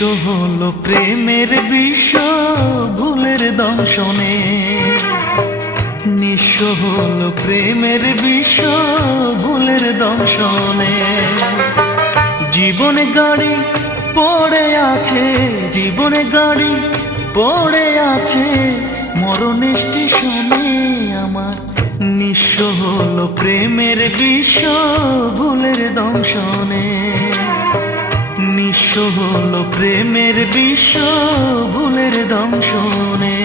নিঃস্ব হলো প্রেমের বিষ ভুলের দংশনে, নিঃস্ব হলো প্রেমের বিষ ভুলের দংশনে। জীবনে গাড়ি পড়ে আছে, জীবনে গাড়ি পড়ে আছে মরণ স্টেশনে আমার। নিঃস্ব হলো প্রেমের বিষ ভুলের দংশনে, নিঃস্ব হলো প্রেমের বিষ ভুলের দংশনে।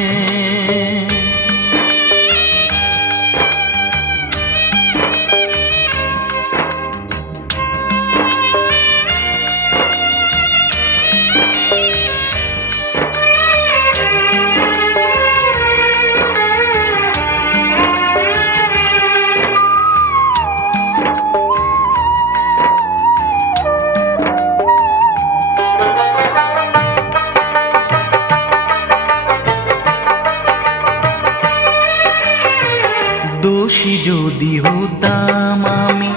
দোষী যদি হতাম আমি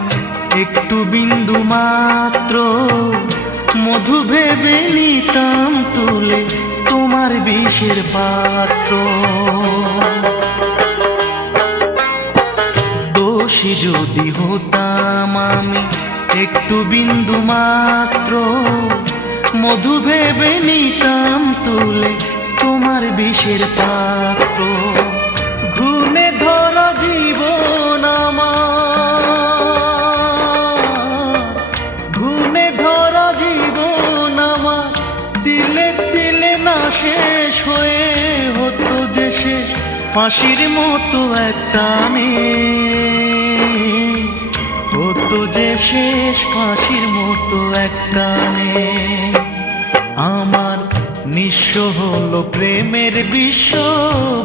একটু বিন্দু মাত্র, মধু ভেবে নিতাম তুলে তোমার বিষের পাত্র। দোষী যদি হতাম আমি একটু বিন্দু মাত্র, মধু ভেবে নিতাম তুলে তোমার বিষের পাত্র। ঘুণে ধরা জীবন আমার, ঘুণে ধরা জীবন আমার তিলে তিলে না শেষ হয়ে হতো যে সে ফাঁসির মতো একটা হতো যে শেষ ফাঁসির মতো একটা আমার। নিঃস্ব হলো প্রেমের বিষ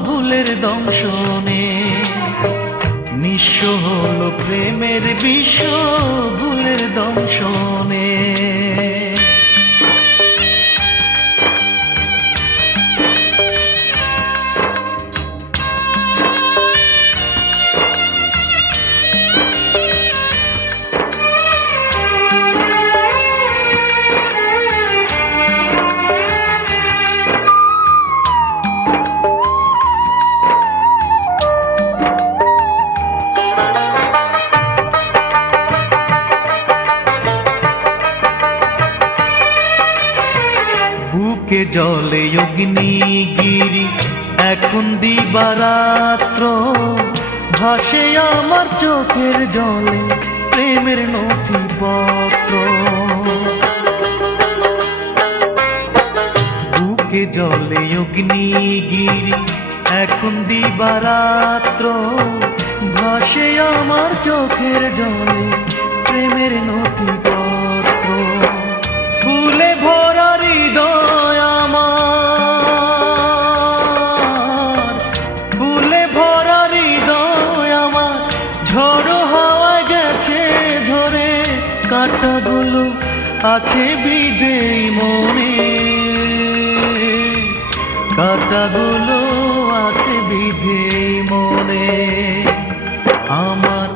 ভুলের দংশনে, নিঃস্ব হলো প্রেমের বিষ ভুলের দংশনে। বুকে জলে অগ্নিগিরি এখন দিবারাত্র, ভাসে আমার চোখের জলে প্রেমের নথিপত্র। বুকে জলে অগ্নিগিরি এখন দিবারাত্র, ভাসে আমার চোখের জলে প্রেমের নথিপত্র। ফুলে ভরা হৃদয় আমার, ফুলে ভরা হৃদয় আমার ঝড়ো হাওয়া গেছে ঝরে, কাঁটাগুলো আছে বিদেই মনে, কাঁটাগুলো আছে বিদেই মনে আমার।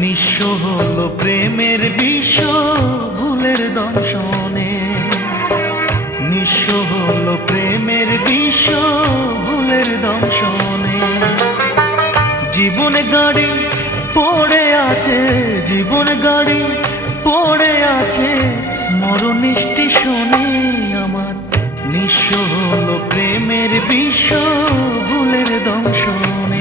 নিঃস্ব হলো প্রেমের বিষ ভুলের দংশনে, নিঃস্ব হলো প্রেমের বিষ ভুলের দংশনে। জীবনে গাড়ি পড়ে আছে, জীবনে গাড়ি পড়ে আছে মরণ স্টেশনে আমার। নিঃস্ব হলো প্রেমের বিষ ভুলের দংশনে।